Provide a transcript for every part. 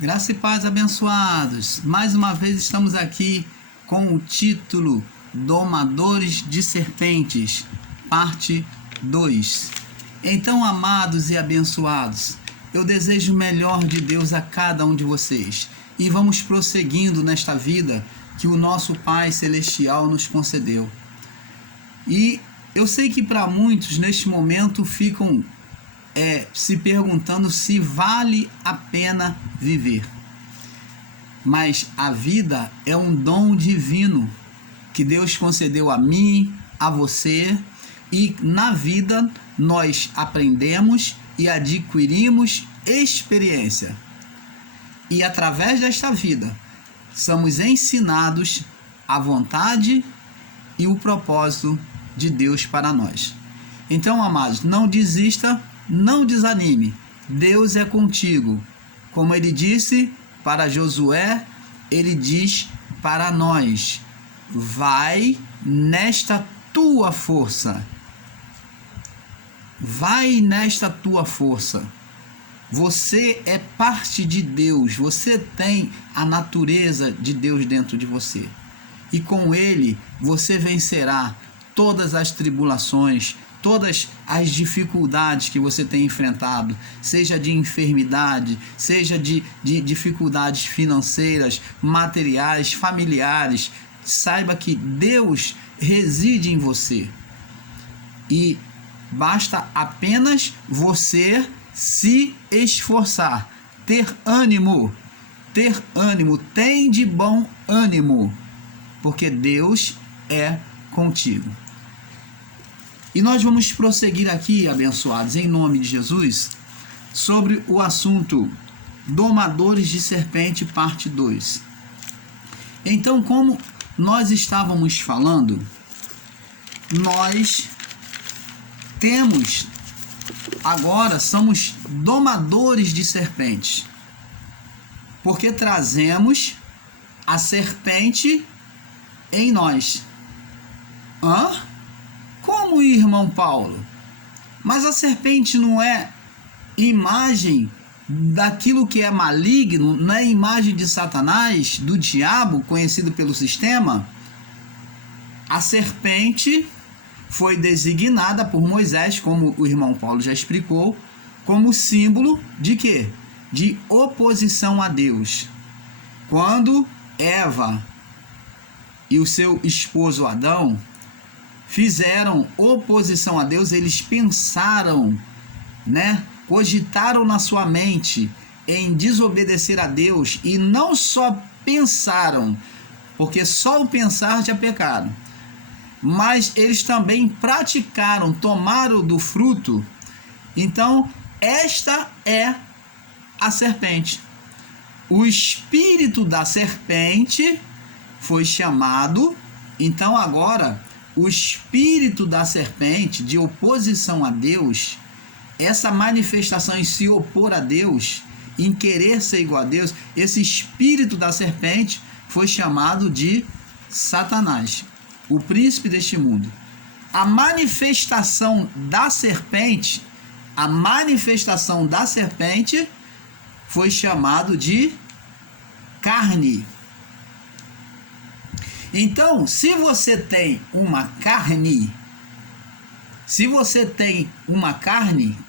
Graça e paz, abençoados. Mais uma vez estamos aqui com o título Domadores de Serpentes, parte 2. Então, amados e abençoados, eu desejo o melhor de Deus a cada um de vocês e vamos prosseguindo nesta vida que o nosso Pai Celestial nos concedeu. E eu sei que para muitos neste momento ficam se perguntando se vale a pena viver. Mas a vida é um dom divino que Deus concedeu a mim, a você, e na vida nós aprendemos e adquirimos experiência. E através desta vida somos ensinados a vontade e o propósito de Deus para nós. Então, amados, não desista, não desanime. Deus é contigo. Como ele disse para Josué, ele diz para nós: vai nesta tua força. Vai nesta tua força. Você é parte de Deus. Você tem a natureza de Deus dentro de você. E com ele você vencerá todas as tribulações, todas as dificuldades que você tem enfrentado, seja de enfermidade, seja de dificuldades financeiras, materiais, familiares. Saiba que Deus reside em você. E basta apenas você se esforçar, ter ânimo, tem de bom ânimo, porque Deus é contigo. E nós vamos prosseguir aqui, abençoados, em nome de Jesus, sobre o assunto Domadores de Serpente, parte 2. Então, como nós estávamos falando, nós agora somos domadores de serpentes, porque trazemos a serpente em nós. Como, irmão Paulo? Mas a serpente não é imagem daquilo que é maligno, não é imagem de Satanás, do diabo, conhecido pelo sistema? A serpente foi designada por Moisés, como o irmão Paulo já explicou, como símbolo de quê? De oposição a Deus. Quando Eva e o seu esposo Adão fizeram oposição a Deus, eles pensaram, cogitaram na sua mente em desobedecer a Deus, e não só pensaram, porque só o pensar já pecaram, mas eles também praticaram, tomaram do fruto. Então, esta é a serpente. O espírito da serpente foi chamado. Então, agora, o espírito da serpente, de oposição a Deus, essa manifestação em se opor a Deus, em querer ser igual a Deus, esse espírito da serpente foi chamado de Satanás, o príncipe deste mundo. A manifestação da serpente foi chamado de carne. Então, se você tem uma carne,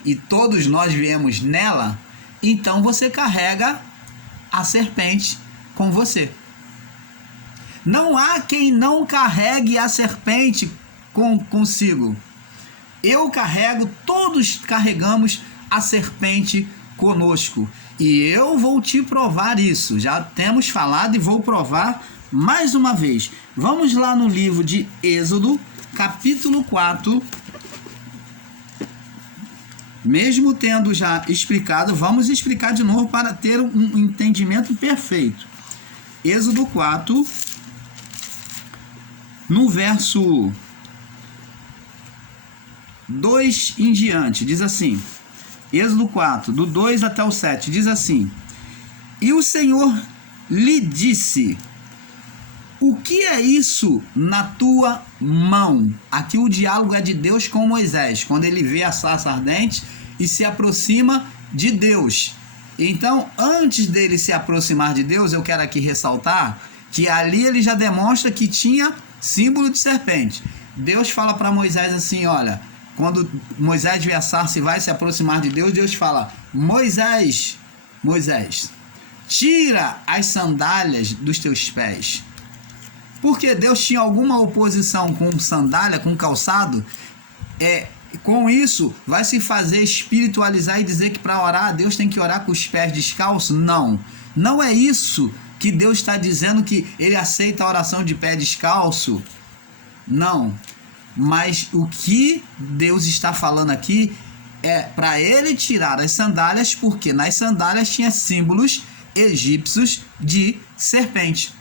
e todos nós viemos nela, então você carrega a serpente com você. Não há quem não carregue a serpente consigo. Eu carrego, todos carregamos a serpente conosco. E eu vou te provar isso. Já temos falado e vou provar mais uma vez. Vamos lá no livro de Êxodo, capítulo 4. Mesmo tendo já explicado, vamos explicar de novo para ter um entendimento perfeito. Êxodo 4, no verso 2 em diante, diz assim. Êxodo 4, do 2 até o 7, diz assim: e o Senhor lhe disse: o que é isso na tua mão? Aqui o diálogo é de Deus com Moisés, quando ele vê a sarça ardente e se aproxima de Deus. Então, antes dele se aproximar de Deus, eu quero aqui ressaltar que ali ele já demonstra que tinha símbolo de serpente. Deus fala para Moisés assim, olha, quando Moisés vê a sarça e vai se aproximar de Deus, Deus fala, Moisés, tira as sandálias dos teus pés. Porque Deus tinha alguma oposição com sandália, com calçado? Com isso, vai se fazer espiritualizar e dizer que para orar, Deus tem que orar com os pés descalços? Não. Não é isso que Deus está dizendo, que ele aceita a oração de pé descalço. Não. Mas o que Deus está falando aqui é para ele tirar as sandálias, porque nas sandálias tinha símbolos egípcios de serpente.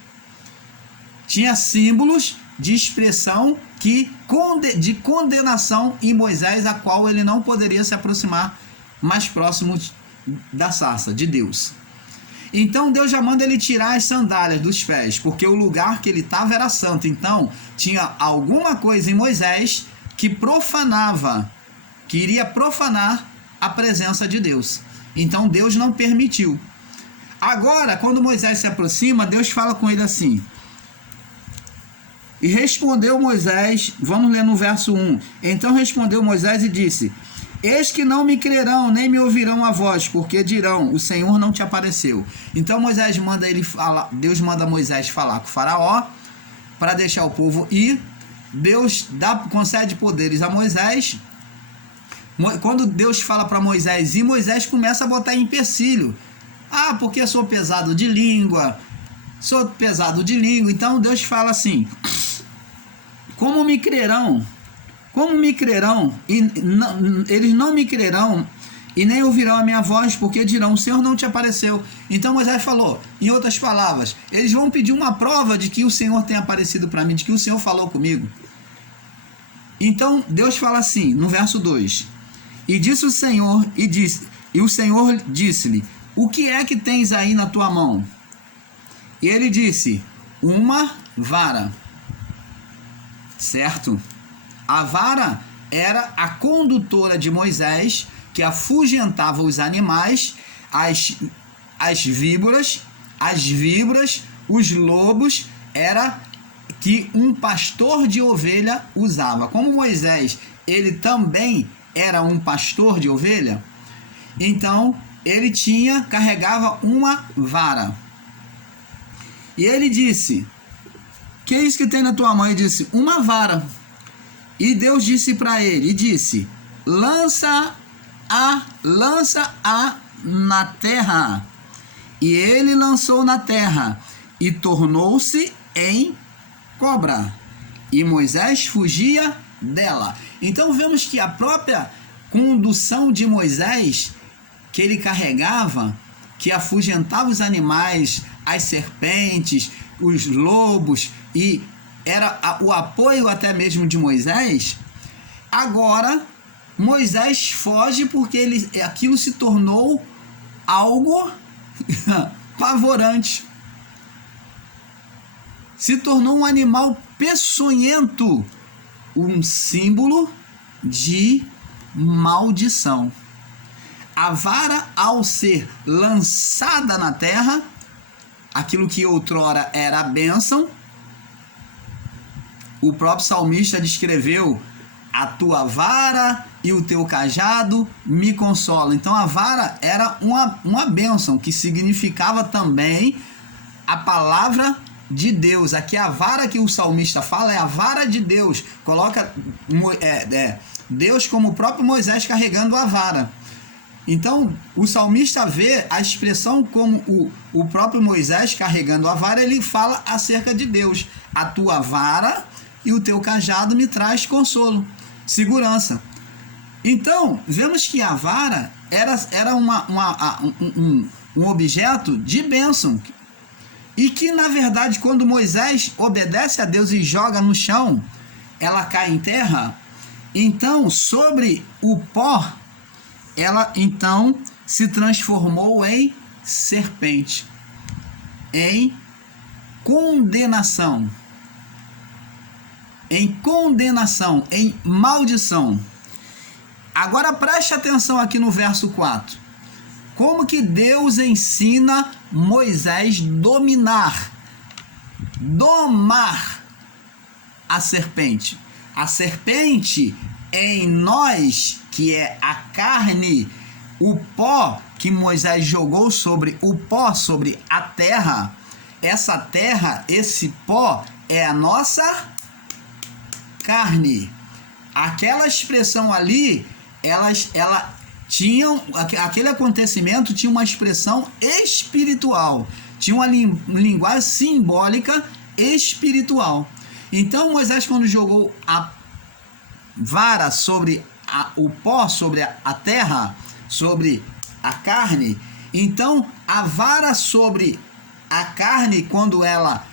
Tinha símbolos de expressão de condenação em Moisés, a qual ele não poderia se aproximar mais próximo da sarça, de Deus. Então Deus já manda ele tirar as sandálias dos pés, porque o lugar que ele estava era santo. Então tinha alguma coisa em Moisés que iria profanar a presença de Deus. Então Deus não permitiu. Agora, quando Moisés se aproxima, Deus fala com ele assim: e respondeu Moisés, vamos ler no verso 1. Então respondeu Moisés e disse: eis que não me crerão, nem me ouvirão a voz, porque dirão, o Senhor não te apareceu. Então Deus manda Moisés falar com o faraó, para deixar o povo ir. Deus concede poderes a Moisés. Quando Deus fala para Moisés ir, Moisés começa a botar empecilho. Porque sou pesado de língua. Então Deus fala assim: como me crerão? Eles não me crerão e nem ouvirão a minha voz, porque dirão, o Senhor não te apareceu. Então Moisés falou, em outras palavras, eles vão pedir uma prova de que o Senhor tem aparecido para mim, de que o Senhor falou comigo. Então Deus fala assim, no verso 2: e disse o Senhor, e o Senhor disse-lhe, o que é que tens aí na tua mão? E ele disse, uma vara. Certo? A vara era a condutora de Moisés, que afugentava os animais, as víboras, os lobos, era que um pastor de ovelha usava. Como Moisés, ele também era um pastor de ovelha, então ele carregava uma vara. E ele disse, que é isso que tem na tua mão? E disse, uma vara. E Deus disse para ele, lança-a na terra. E ele lançou na terra, e tornou-se em cobra. E Moisés fugia dela. Então vemos que a própria condução de Moisés, que ele carregava, que afugentava os animais, as serpentes, os lobos, e era o apoio até mesmo de Moisés. Agora Moisés foge porque aquilo se tornou algo pavorante, se tornou um animal peçonhento, um símbolo de maldição. A vara, ao ser lançada na terra, aquilo que outrora era a bênção, o próprio salmista descreveu, a tua vara e o teu cajado me consolam. Então a vara era uma bênção, que significava também a palavra de Deus. Aqui a vara que o salmista fala é a vara de Deus. Coloca Deus como o próprio Moisés carregando a vara. Então, o salmista vê a expressão como o próprio Moisés carregando a vara, ele fala acerca de Deus. A tua vara e o teu cajado me traz consolo, segurança. Então, vemos que a vara era um objeto de bênção. E que, na verdade, quando Moisés obedece a Deus e joga no chão, ela cai em terra. Então, sobre o pó, ela então se transformou em serpente, em condenação, em maldição. Agora preste atenção aqui no verso 4. Como que Deus ensina Moisés domar a serpente? A serpente em nós, que é a carne, o pó que Moisés jogou sobre a terra. Essa terra, esse pó é a nossa carne. Aquela expressão ali, aquele acontecimento tinha uma expressão espiritual, tinha uma linguagem simbólica espiritual. Então Moisés, quando jogou a vara sobre o pó, sobre a terra, sobre a carne, então a vara sobre a carne, quando ela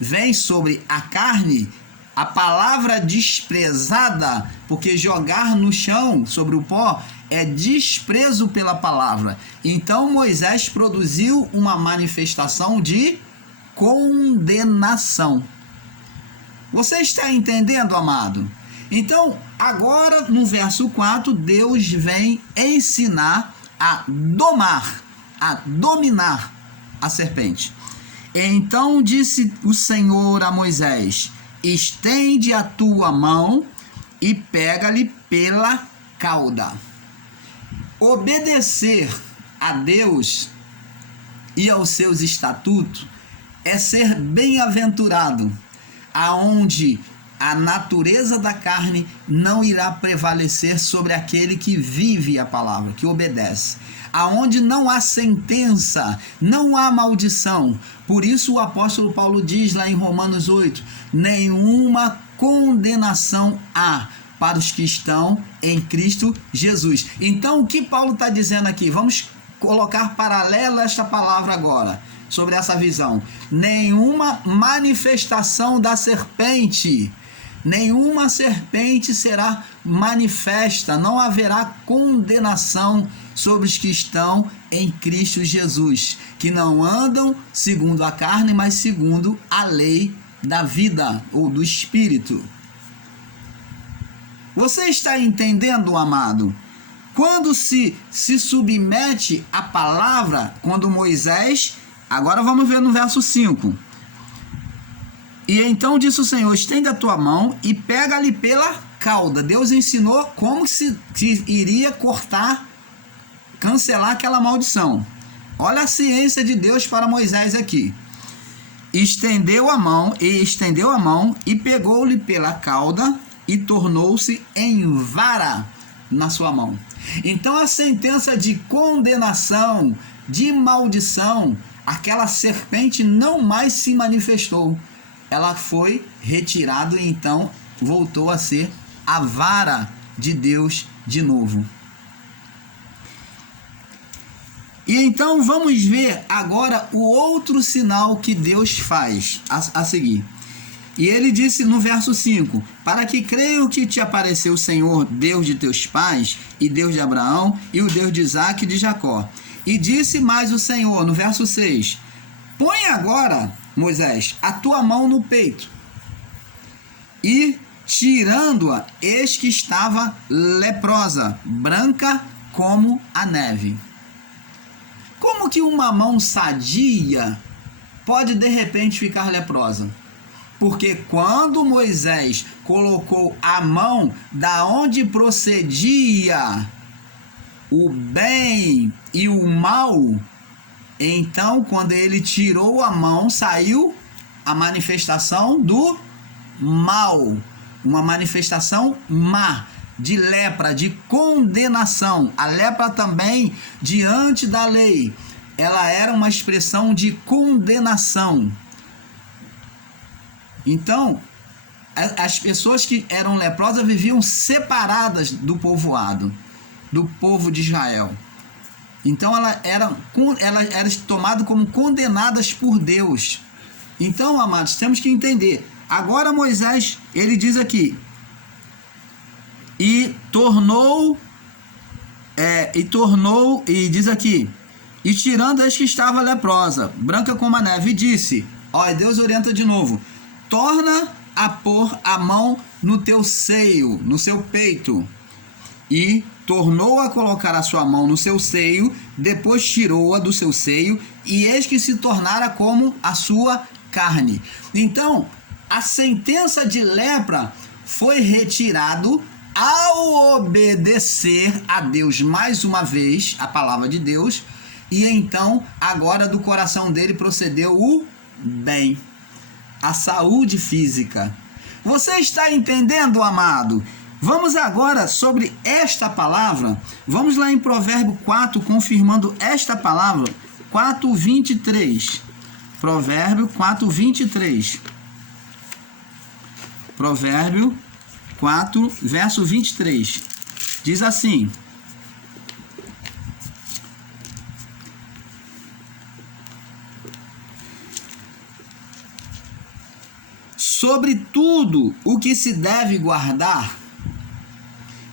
vem sobre a carne, a palavra desprezada, porque jogar no chão sobre o pó é desprezo pela palavra. Então Moisés produziu uma manifestação de condenação. Você está entendendo, amado? Então, agora no verso 4, Deus vem ensinar a dominar a serpente. Então disse o Senhor a Moisés: estende a tua mão e pega-lhe pela cauda. Obedecer a Deus e aos seus estatutos é ser bem-aventurado, aonde a natureza da carne não irá prevalecer sobre aquele que vive a palavra, que obedece. Aonde não há sentença, não há maldição. Por isso o apóstolo Paulo diz lá em Romanos 8, nenhuma condenação há para os que estão em Cristo Jesus. Então o que Paulo está dizendo aqui? Vamos colocar paralelo a esta palavra agora, sobre essa visão. Nenhuma manifestação da serpente, nenhuma serpente será manifesta, não haverá condenação sobre os que estão em Cristo Jesus, que não andam segundo a carne, mas segundo a lei da vida ou do Espírito. Você está entendendo, amado? Quando se submete à palavra, quando Moisés, agora vamos ver no verso 5. E então disse o Senhor: estende a tua mão e pega-lhe pela cauda. Deus ensinou como se iria cortar, cancelar aquela maldição. Olha a ciência de Deus para Moisés aqui. Estendeu a mão e pegou-lhe pela cauda e tornou-se em vara na sua mão. Então a sentença de condenação, de maldição, aquela serpente não mais se manifestou. Ela foi retirada e então voltou a ser a vara de Deus de novo. E então vamos ver agora o outro sinal que Deus faz a seguir. E ele disse no verso 5, para que creio que te apareceu o Senhor, Deus de teus pais, e Deus de Abraão, e o Deus de Isaque e de Jacó. E disse mais o Senhor, no verso 6, põe agora, Moisés, a tua mão no peito. E tirando-a, eis que estava leprosa, branca como a neve. Como que uma mão sadia pode de repente ficar leprosa? Porque quando Moisés colocou a mão da onde procedia o bem e o mal, então quando ele tirou a mão, saiu a manifestação do mal, uma manifestação má, de lepra, de condenação. A lepra também, diante da lei, ela era uma expressão de condenação. Então, as pessoas que eram leprosas viviam separadas do povoado, do povo de Israel. Então, elas eram tomadas como condenadas por Deus. Então, amados, temos que entender. Agora Moisés, ele diz aqui, e diz aqui, e tirando as que estava leprosa, branca como a neve, e disse, Deus orienta de novo, torna a pôr a mão no teu seio, no seu peito, e tornou a colocar a sua mão no seu seio, depois tirou-a do seu seio, e eis que se tornara como a sua carne. Então, a sentença de lepra foi retirado ao obedecer a Deus mais uma vez, a palavra de Deus, e então agora do coração dele procedeu o bem, a saúde física. Você está entendendo, amado? Vamos agora sobre esta palavra. Vamos lá em Provérbio 4, confirmando esta palavra. 4:23. Provérbio 4:23. Provérbio 4, verso 23. Diz assim: sobre tudo o que se deve guardar,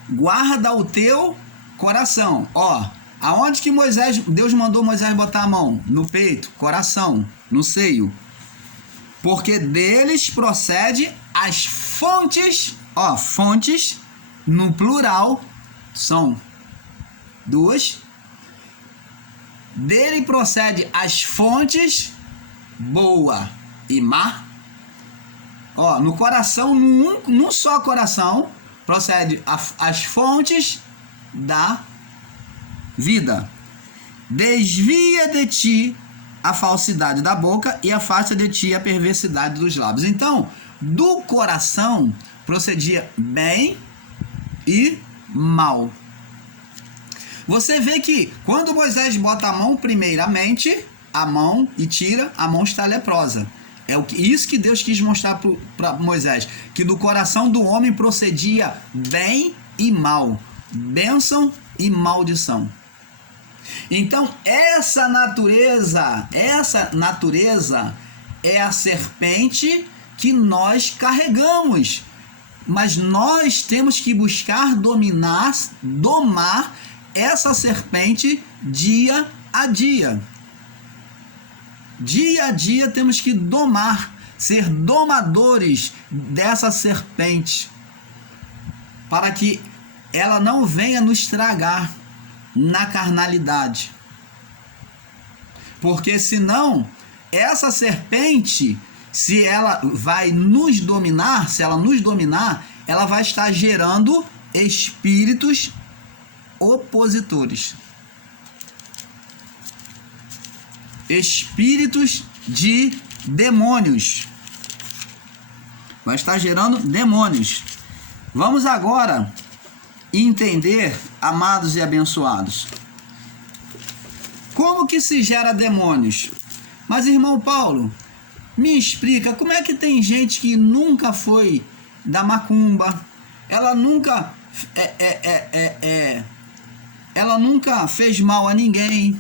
guarda o teu coração. Ó, aonde que Deus mandou Moisés botar a mão? No peito, coração, no seio. Porque deles procede as fontes, ó, fontes, no plural, são duas. Dele procede as fontes, boa e má. Ó, no coração, num só coração, procede as fontes da vida. Desvia de ti a falsidade da boca e afasta de ti a perversidade dos lábios. Então, do coração procedia bem e mal. Você vê que quando Moisés bota a mão, primeiramente, a mão e tira, a mão está leprosa. É isso que Deus quis mostrar para Moisés, que do coração do homem procedia bem e mal, bênção e maldição. Então, essa natureza é a serpente que nós carregamos, mas nós temos que buscar domar essa serpente dia a dia. Dia a dia temos que domar, ser domadores dessa serpente, para que ela não venha nos estragar na carnalidade. Porque senão, essa serpente, se ela nos dominar, ela vai estar gerando espíritos opositores. Espíritos de demônios. Vai estar gerando demônios. Vamos agora entender, amados e abençoados, como que se gera demônios. Mas, irmão Paulo, me explica, como é que tem gente que nunca foi da macumba, ela nunca fez mal a ninguém,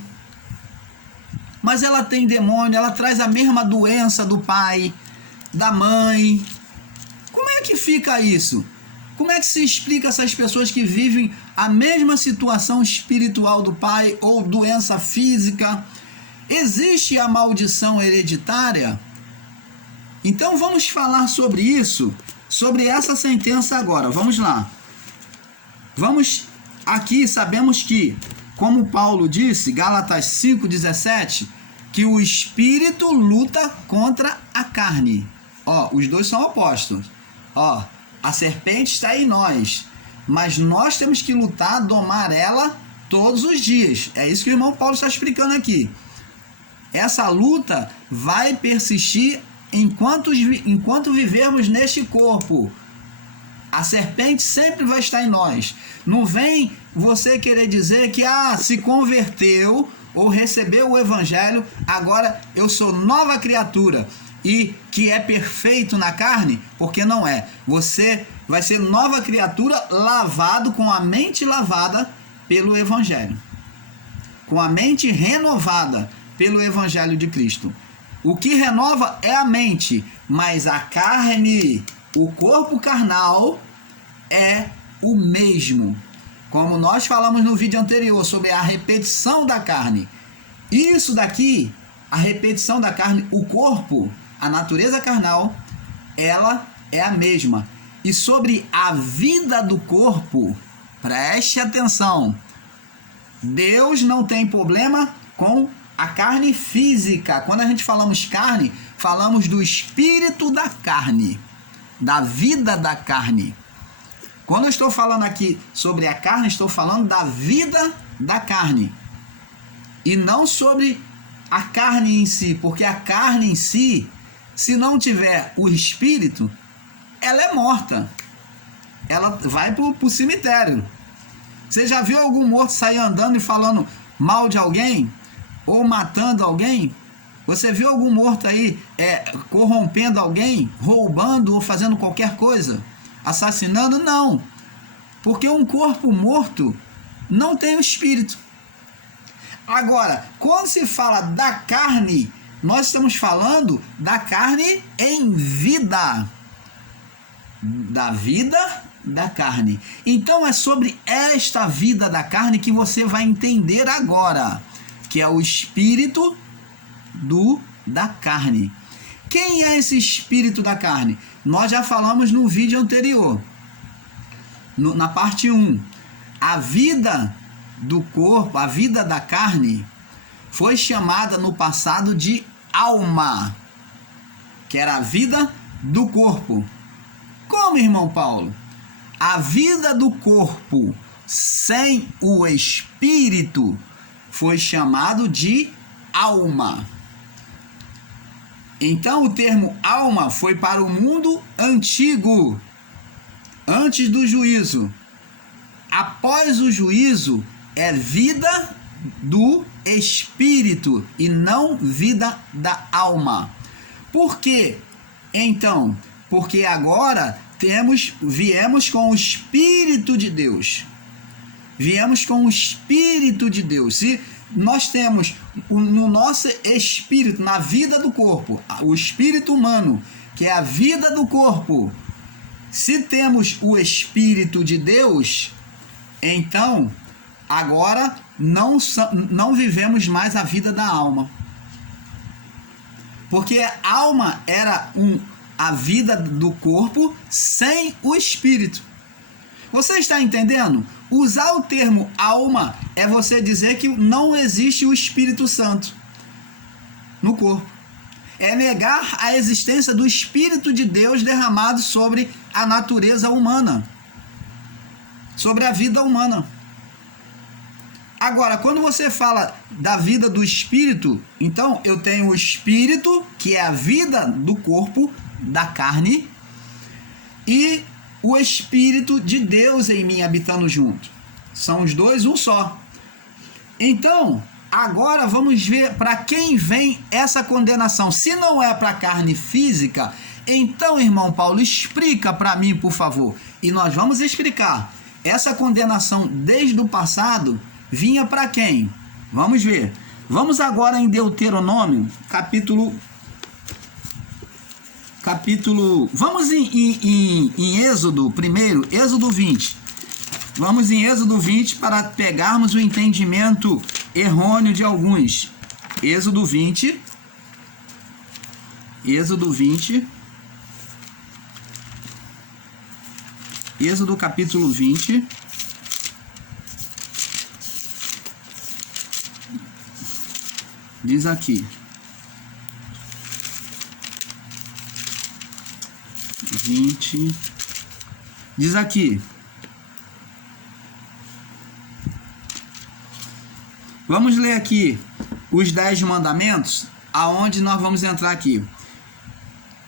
mas ela tem demônio, ela traz a mesma doença do pai, da mãe. Como é que fica isso? Como é que se explica essas pessoas que vivem a mesma situação espiritual do pai ou doença física? Existe a maldição hereditária? Então vamos falar sobre isso, sobre essa sentença agora. Vamos lá. Vamos aqui, sabemos que, como Paulo disse, Gálatas 5,17, que o espírito luta contra a carne. Ó, os dois são opostos. Ó, a serpente está em nós, mas nós temos que lutar, domar ela todos os dias. É isso que o irmão Paulo está explicando aqui. Essa luta vai persistir enquanto vivermos neste corpo. A serpente sempre vai estar em nós. Não vem você querer dizer que se converteu ou recebeu o evangelho, agora eu sou nova criatura e que é perfeito na carne, porque não é. Você vai ser nova criatura lavado, com a mente lavada pelo evangelho, com a mente renovada pelo evangelho de Cristo. O que renova é a mente, mas a carne, o corpo carnal é o mesmo. Como nós falamos no vídeo anterior sobre a repetição da carne. Isso daqui, a repetição da carne, o corpo, a natureza carnal, ela é a mesma. E sobre a vida do corpo, Preste atenção. Deus não tem problema com a carne física. Quando a gente falamos carne, falamos do espírito da carne, da vida da carne. Quando eu estou falando aqui sobre a carne, estou falando da vida da carne. E não sobre a carne em si, porque a carne em si, se não tiver o espírito, ela é morta. Ela vai para o cemitério. Você já viu algum morto sair andando e falando mal de alguém? Ou matando alguém? Você viu algum morto aí corrompendo alguém? Roubando ou fazendo qualquer coisa? Assassinando? Não. Porque um corpo morto não tem o espírito. Agora, quando se fala da carne, nós estamos falando da carne em vida. Da vida da carne. Então é sobre esta vida da carne que você vai entender agora, que é o espírito da carne. Quem é esse espírito da carne? Nós já falamos no vídeo anterior, na parte 1. A vida do corpo, a vida da carne, foi chamada no passado de alma, que era a vida do corpo. Como, irmão Paulo? A vida do corpo sem o espírito foi chamado de alma. Então o termo alma foi para o mundo antigo, antes do juízo. Após o juízo é vida do espírito e não vida da alma. Por quê? Então, porque agora viemos com o Espírito de Deus. Viemos com o Espírito de Deus. Se nós temos no nosso espírito, na vida do corpo, o espírito humano, que é a vida do corpo, se temos o Espírito de Deus, então agora não vivemos mais a vida da alma. Porque a alma era a vida do corpo sem o espírito. Você está entendendo? Usar o termo alma é você dizer que não existe o Espírito Santo no corpo. É negar a existência do Espírito de Deus derramado sobre a natureza humana, sobre a vida humana. Agora, quando você fala da vida do espírito, então eu tenho o espírito, que é a vida do corpo, da carne, e o Espírito de Deus em mim habitando junto. São os dois um só. Então, agora vamos ver para quem vem essa condenação. Se não é para a carne física, então, irmão Paulo, explica para mim, por favor. E nós vamos explicar. Essa condenação desde o passado vinha para quem? Vamos ver. Vamos agora em Deuteronômio, capítulo... Vamos em Êxodo primeiro, Êxodo 20. Vamos em Êxodo 20 para pegarmos o entendimento errôneo de alguns. Êxodo 20. Êxodo capítulo 20. Diz aqui. 20. Diz aqui. Vamos ler aqui os 10 mandamentos, aonde nós vamos entrar aqui.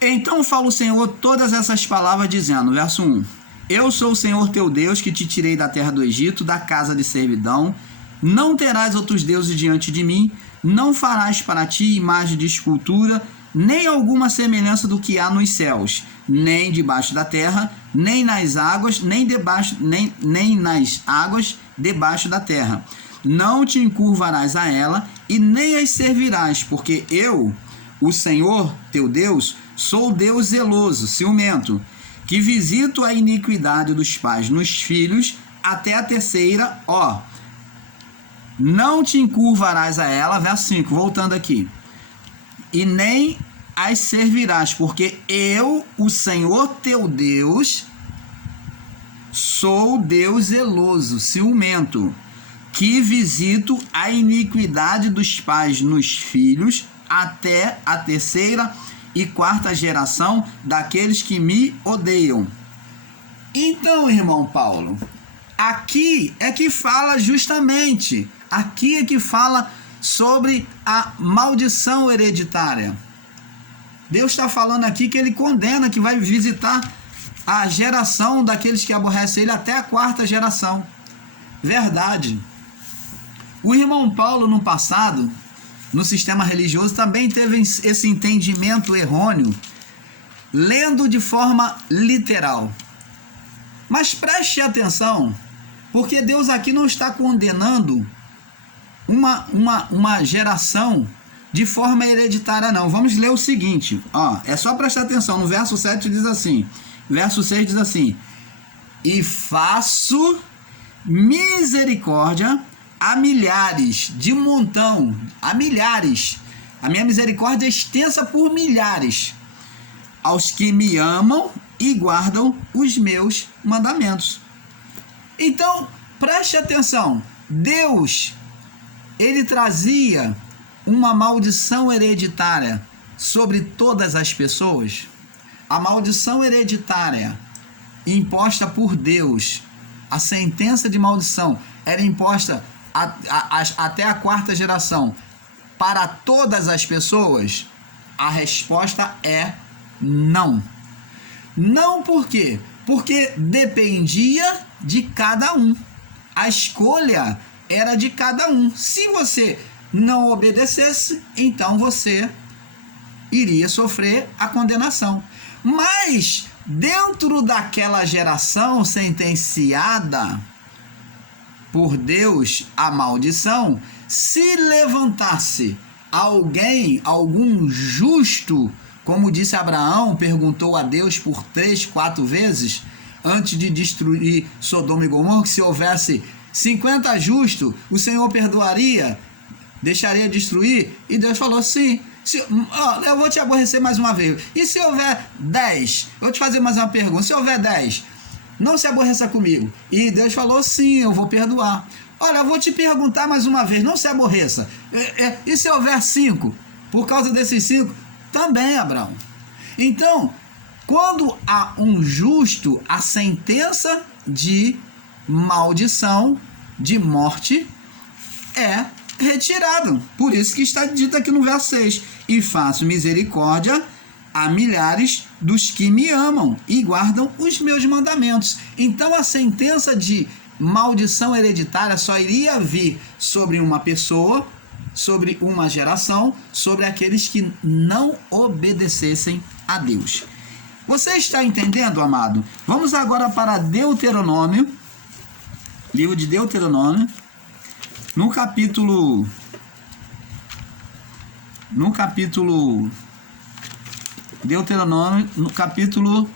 Então fala o Senhor todas essas palavras dizendo, verso 1. Eu sou o Senhor teu Deus que te tirei da terra do Egito, da casa de servidão. Não terás outros deuses diante de mim. Não farás para ti imagem de escultura, nem alguma semelhança do que há nos céus, nem debaixo da terra, nem nas águas, nem nas águas debaixo da terra. Não te encurvarás a ela e nem as servirás, porque eu, o Senhor teu Deus, sou Deus zeloso, ciumento, que visito a iniquidade dos pais nos filhos até a terceira, Não te encurvarás a ela, verso 5, voltando aqui. E nem as servirás, porque eu, o Senhor teu Deus, Sou Deus zeloso, ciumento, que visito a iniquidade dos pais nos filhos até a terceira e quarta geração daqueles que me odeiam. Então, irmão Paulo, aqui é que fala justamente, aqui é que fala sobre a maldição hereditária. Deus está falando aqui que ele condena, que vai visitar a geração daqueles que aborrecem ele até a quarta geração. Verdade. O irmão Paulo, no passado, no sistema religioso, também teve esse entendimento errôneo, lendo de forma literal. Mas preste atenção, porque Deus aqui não está condenando uma geração de forma hereditária, não. Vamos ler o seguinte, ó, é só prestar atenção, no verso 7 diz assim, verso 6 diz assim: e faço misericórdia a milhares, de montão, a milhares, a minha misericórdia é extensa por milhares, aos que me amam e guardam os meus mandamentos. Então, preste atenção, Deus, ele trazia uma maldição hereditária sobre todas as pessoas. A maldição hereditária imposta por Deus, a sentença de maldição era imposta até a quarta geração para todas as pessoas? A resposta é não. Não por quê? Porque dependia de cada um. A escolha era de cada um. Se você não obedecesse, então você iria sofrer a condenação. Mas dentro daquela geração sentenciada por Deus a maldição, se levantasse alguém, algum justo, como disse Abraão, perguntou a Deus por 3, 4 vezes, antes de destruir Sodoma e Gomorra, que se houvesse 50 justos, o Senhor perdoaria, deixaria destruir? E Deus falou sim. Eu vou te aborrecer mais uma vez. E se houver 10? Eu vou te fazer mais uma pergunta. Se houver 10, não se aborreça comigo. E Deus falou sim, eu vou perdoar. Olha, eu vou te perguntar mais uma vez, não se aborreça. E se houver 5? Por causa desses 5, também, Abraão. Então, quando há um justo, a sentença de maldição, de morte, é retirado. Por isso que está dito aqui no verso 6: e faço misericórdia a milhares dos que me amam e guardam os meus mandamentos. Então a sentença de maldição hereditária só iria vir sobre uma pessoa, sobre uma geração, sobre aqueles que não obedecessem a Deus. Você está entendendo, amado? Vamos agora para Deuteronômio, livro de Deuteronômio, no capítulo Deuteronômio, no capítulo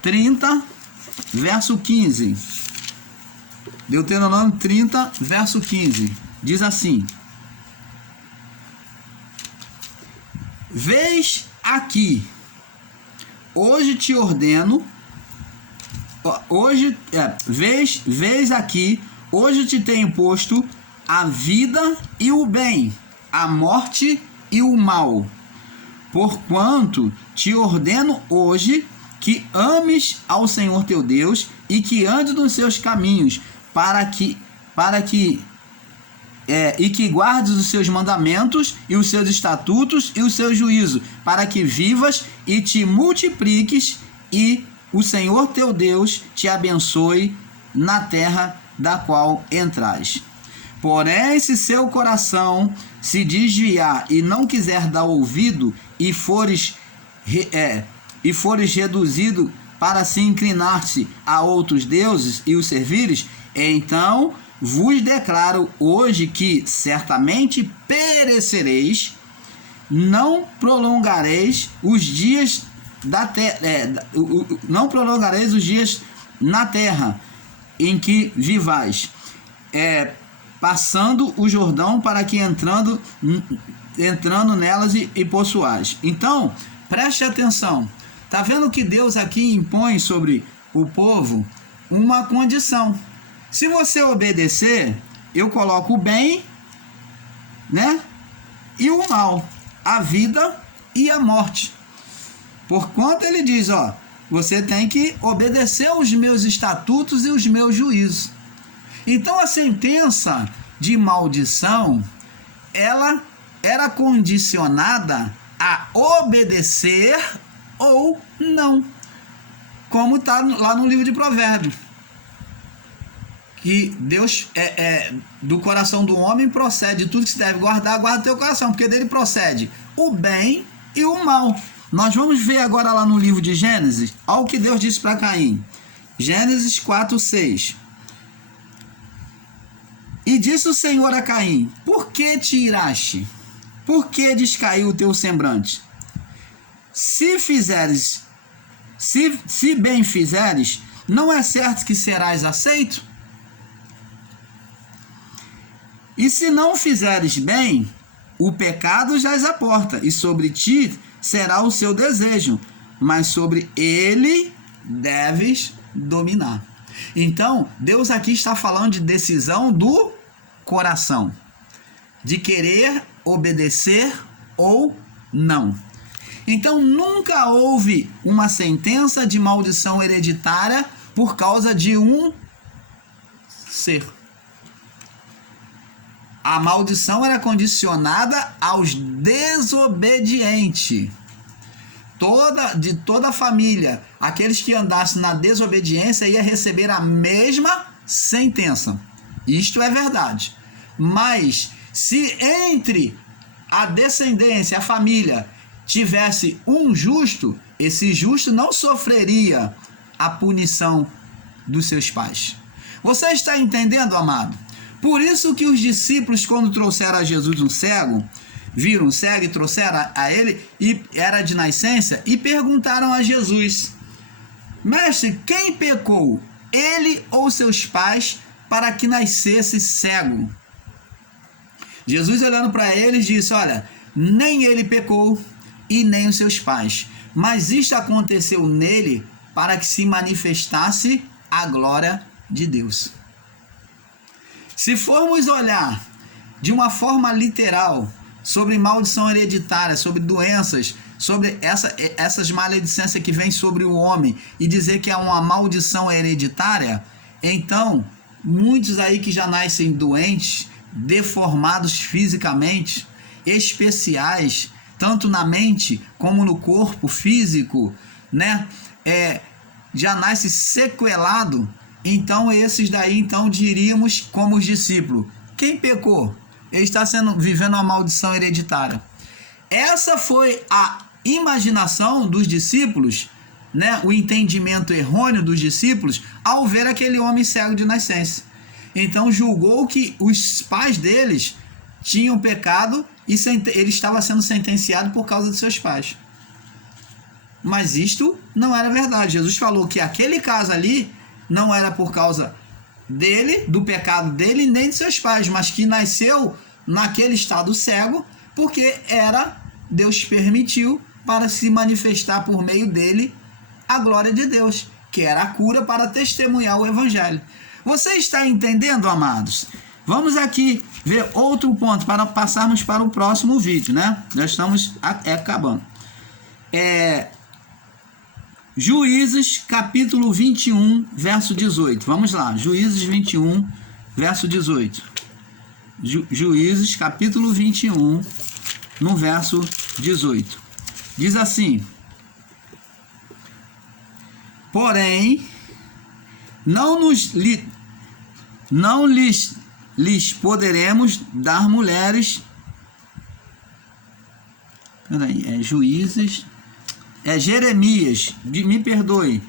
30, verso 15. Deuteronômio 30, verso 15. Diz assim: vês aqui, hoje te ordeno, vês aqui, hoje te tenho posto a vida e o bem, a morte e o mal. Porquanto te ordeno hoje que ames ao Senhor teu Deus e que andes nos seus caminhos, e que guardes os seus mandamentos e os seus estatutos e os seus juízos, para que vivas e te multipliques, e o Senhor teu Deus te abençoe na terra da qual entrais. Porém, se seu coração se desviar e não quiser dar ouvido, e fores reduzido para se inclinar-se a outros deuses e os servires, então vos declaro hoje que certamente perecereis, não prolongareis os dias na terra em que vivais, passando o Jordão, para que entrando nelas e possuais. Então, preste atenção. Tá vendo que Deus aqui impõe sobre o povo uma condição. Se você obedecer, eu coloco o bem, né? E o mal, a vida e a morte. Porquanto ele diz, ó, você tem que obedecer os meus estatutos e os meus juízos. Então a sentença de maldição, ela era condicionada a obedecer ou não. Como está lá no livro de Provérbios. Que Deus, do coração do homem procede tudo que se deve guardar, guarda o teu coração, porque dele procede o bem e o mal. Nós vamos ver agora lá no livro de Gênesis, olha o que Deus disse para Caim. Gênesis 4:6. E disse o Senhor a Caim: por que te iraste? Por que descaiu o teu semblante? Se bem fizeres, não é certo que serás aceito? E se não fizeres bem, o pecado jaz à porta, e sobre ti será o seu desejo, mas sobre ele deves dominar. Então, Deus aqui está falando de decisão do coração, de querer obedecer ou não. Então, nunca houve uma sentença de maldição hereditária por causa de um ser. A maldição era condicionada aos desobedientes. De toda a família, aqueles que andassem na desobediência iam receber a mesma sentença. Isto é verdade. Mas, se entre a descendência, a família, tivesse um justo, esse justo não sofreria a punição dos seus pais. Você está entendendo, amado? Por isso que os discípulos, quando trouxeram a Jesus um cego, viram um cego e trouxeram a ele, e era de nascença, e perguntaram a Jesus: mestre, quem pecou, ele ou seus pais, para que nascesse cego? Jesus, olhando para eles, disse: olha, nem ele pecou e nem os seus pais, mas isto aconteceu nele para que se manifestasse a glória de Deus. Se formos olhar de uma forma literal sobre maldição hereditária, sobre doenças, sobre essas maledicências que vêm sobre o homem, e dizer que é uma maldição hereditária, então muitos aí que já nascem doentes, deformados fisicamente, especiais, tanto na mente como no corpo físico, né? Já nasce sequelado. Então esses daí, então, diríamos como os discípulos: quem pecou? Ele está vivendo uma maldição hereditária. Essa foi a imaginação dos discípulos, né? O entendimento errôneo dos discípulos ao ver aquele homem cego de nascença. Então julgou que os pais deles tinham pecado e ele estava sendo sentenciado por causa de seus pais. Mas isto não era verdade. Jesus falou que aquele caso ali não era por causa dele, do pecado dele, nem de seus pais, mas que nasceu naquele estado cego, porque Deus permitiu para se manifestar por meio dele a glória de Deus, que era a cura para testemunhar o evangelho. Você está entendendo, amados? Vamos aqui ver outro ponto para passarmos para o próximo vídeo, né? Já estamos acabando. Juízes, capítulo 21, verso 18. Vamos lá, Juízes 21, verso 18. Juízes, capítulo 21, no verso 18. Diz assim: porém, não lhes poderemos dar mulheres. Peraí, Juízes. Jeremias, me perdoe.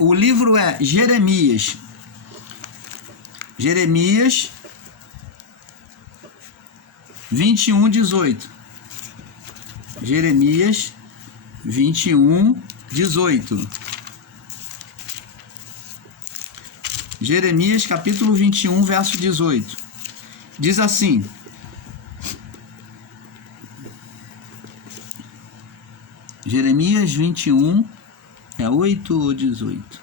O livro é Jeremias. Jeremias 21, 18. Jeremias 21, 18. Jeremias capítulo 21, verso 18. Diz assim: Jeremias 21, 8 ou 18?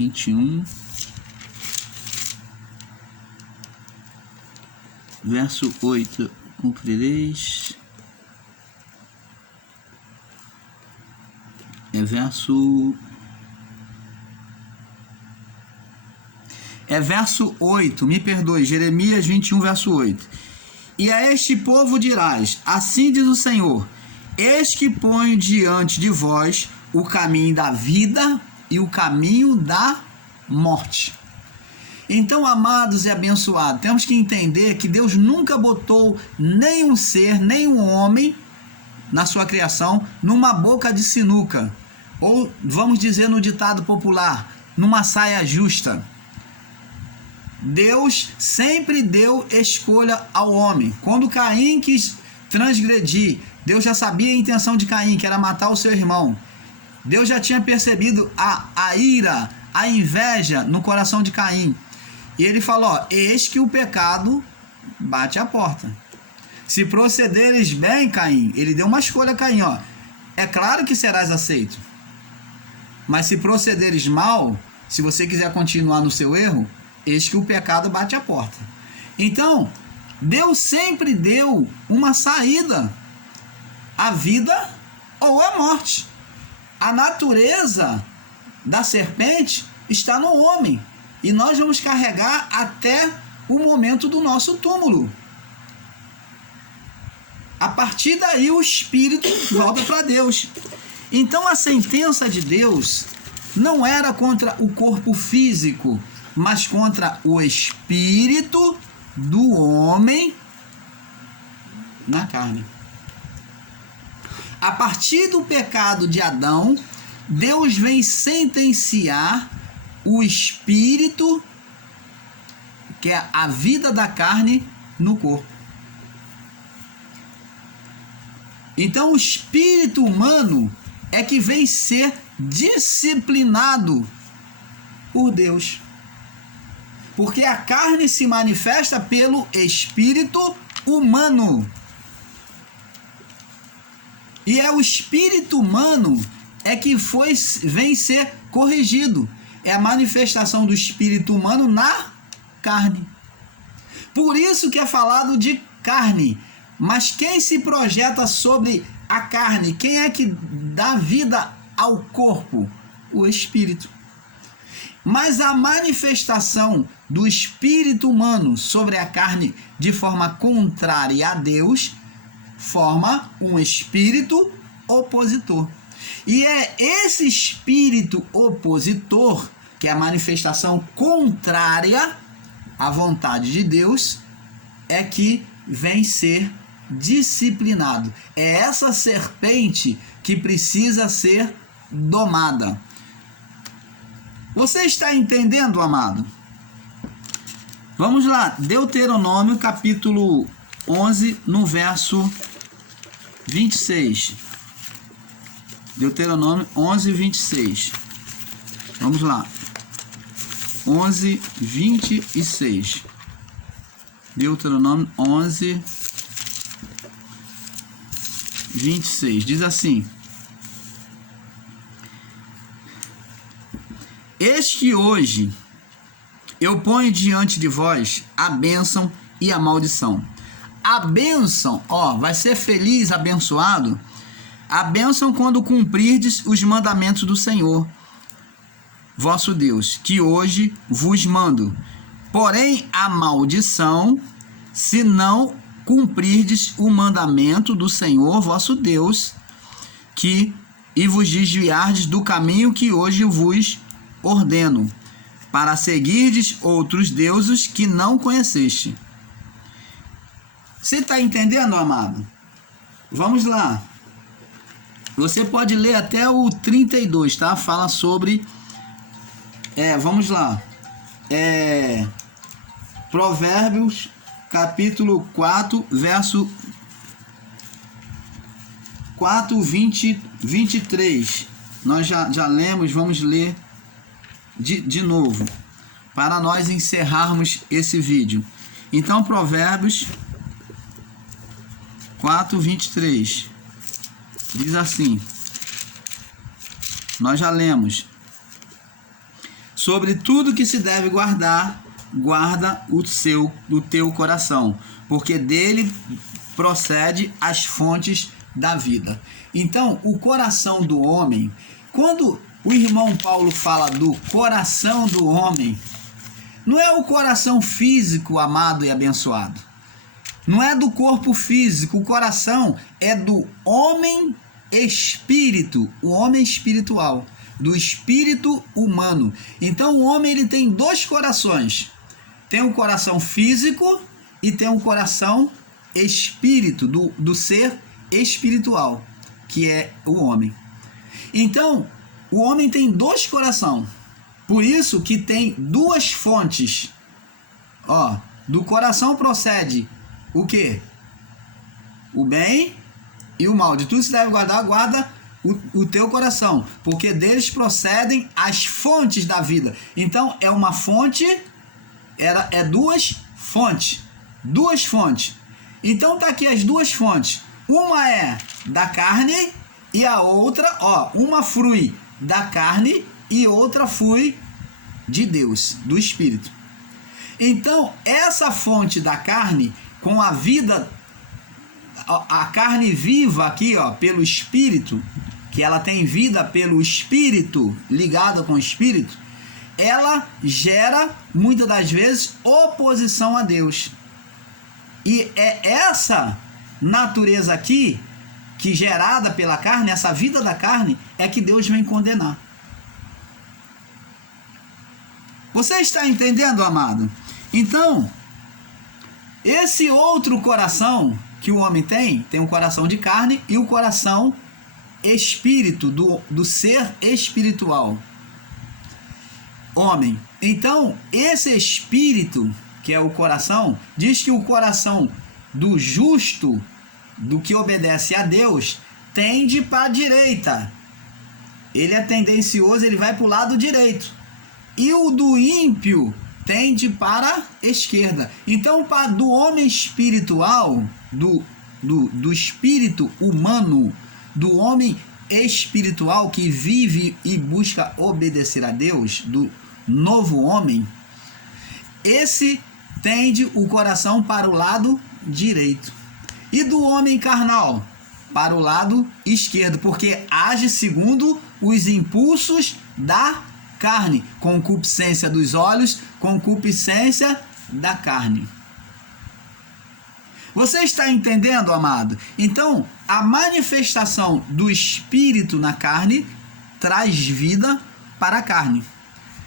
21, verso 8, cumprireis. Verso 8, me perdoe, Jeremias 21, verso 8. E a este povo dirás, assim diz o Senhor, eis que ponho diante de vós o caminho da vida e o caminho da morte. Então, amados e abençoados, temos que entender que Deus nunca botou nenhum ser, nenhum homem na sua criação numa boca de sinuca, ou vamos dizer no ditado popular, numa saia justa. Deus sempre deu escolha ao homem. Quando Caim quis transgredir, Deus já sabia a intenção de Caim, que era matar o seu irmão. Deus já tinha percebido a ira, a inveja no coração de Caim. E ele falou, eis que o pecado bate à porta. Se procederes bem, Caim, ele deu uma escolha a Caim, é claro que serás aceito. Mas se procederes mal, se você quiser continuar no seu erro, eis que o pecado bate à porta. Então, Deus sempre deu uma saída, a vida ou a morte. A natureza da serpente está no homem, e nós vamos carregar até o momento do nosso túmulo. A partir daí o espírito volta para Deus. Então a sentença de Deus não era contra o corpo físico, mas contra o espírito do homem na carne. A partir do pecado de Adão, Deus vem sentenciar o espírito, que é a vida da carne, no corpo. Então o espírito humano é que vem ser disciplinado por Deus. Porque a carne se manifesta pelo espírito humano. E é o espírito humano é que vem ser corrigido. É a manifestação do espírito humano na carne. Por isso que é falado de carne. Mas quem se projeta sobre a carne? Quem é que dá vida ao corpo? O espírito. Mas a manifestação do espírito humano sobre a carne de forma contrária a Deus forma um espírito opositor. E é esse espírito opositor, que é a manifestação contrária à vontade de Deus, é que vem ser disciplinado. É essa serpente que precisa ser domada. Você está entendendo, amado? Vamos lá, Deuteronômio capítulo 11, no verso 26. Deuteronômio 11, 26. Vamos lá. 11, 26. Deuteronômio 11, 26. Diz assim: eis que hoje eu ponho diante de vós a bênção e a maldição. A bênção, vai ser feliz, abençoado. A bênção quando cumprirdes os mandamentos do Senhor, vosso Deus, que hoje vos mando. Porém, a maldição, se não cumprirdes o mandamento do Senhor, vosso Deus, e vos desviardes do caminho que hoje vos ordeno, para seguirdes outros deuses que não conheceste. Você está entendendo, amado? Vamos lá. Você pode ler até o 32, tá? Fala sobre... vamos lá. Provérbios, capítulo 4, verso 4, 23. Nós já lemos, vamos ler de novo, para nós encerrarmos esse vídeo. Então, Provérbios 4, 23. Diz assim, nós já lemos: sobre tudo que se deve guardar, guarda o teu coração, porque dele procede as fontes da vida. Então, o coração do homem, quando o irmão Paulo fala do coração do homem, não é o coração físico, amado e abençoado. Não é do corpo físico, o coração é do homem espírito, o homem espiritual, do espírito humano. Então o homem ele tem dois corações. Tem um coração físico e tem um coração espírito, do ser espiritual, que é o homem. Então, o homem tem dois corações. Por isso que tem duas fontes. Ó, do coração procede o quê? O bem e o mal. De tudo se deve guardar, guarda o teu coração, porque deles procedem as fontes da vida. Então, é uma fonte, é duas fontes. Duas fontes. Então, tá aqui as duas fontes. Uma é da carne e a outra, ó, uma flui da carne e outra flui de Deus, do Espírito. Então, essa fonte da carne, com a vida, a carne viva aqui, ó, pelo Espírito, que ela tem vida pelo Espírito, ligada com o Espírito, ela gera, muitas das vezes, oposição a Deus. E é essa natureza aqui, que gerada pela carne, essa vida da carne, é que Deus vem condenar. Você está entendendo, amado? Então, esse outro coração que o homem tem um coração de carne e o coração espírito, do ser espiritual. Homem. Então, esse espírito, que é o coração, diz que o coração do justo, do que obedece a Deus, tende para a direita. Ele é tendencioso, ele vai para o lado direito. E o do ímpio tende para a esquerda. Então, do homem espiritual, do espírito humano, do homem espiritual que vive e busca obedecer a Deus, do novo homem, esse tende o coração para o lado direito. E do homem carnal, para o lado esquerdo, porque age segundo os impulsos da carne, concupiscência dos olhos, concupiscência da carne. Você está entendendo, amado? Então, a manifestação do Espírito na carne traz vida para a carne.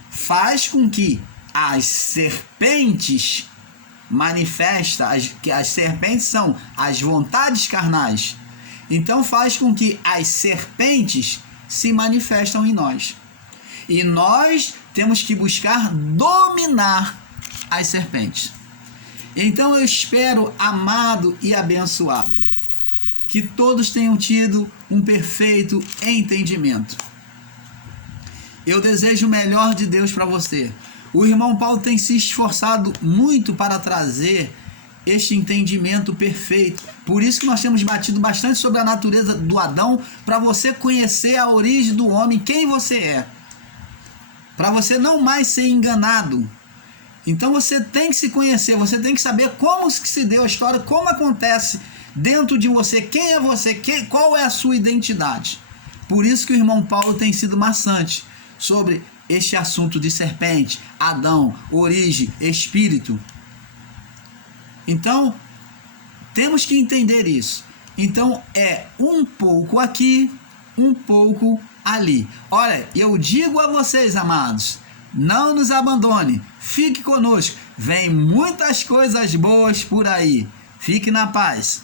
Faz com que as serpentes que as serpentes são as vontades carnais. Então faz com que as serpentes se manifestam em nós. E nós temos que buscar dominar as serpentes. Então eu espero, amado e abençoado, que todos tenham tido um perfeito entendimento. Eu desejo o melhor de Deus para você. O irmão Paulo tem se esforçado muito para trazer este entendimento perfeito. Por isso que nós temos batido bastante sobre a natureza do Adão, para você conhecer a origem do homem, quem você é. Para você não mais ser enganado. Então você tem que se conhecer, você tem que saber como que se deu a história, como acontece dentro de você, quem é você, qual é a sua identidade. Por isso que o irmão Paulo tem sido maçante sobre este assunto de serpente, Adão, origem, espírito. Então, temos que entender isso. Então, é um pouco aqui, um pouco ali. Olha, eu digo a vocês, amados, não nos abandone, fique conosco. Vem muitas coisas boas por aí. Fique na paz.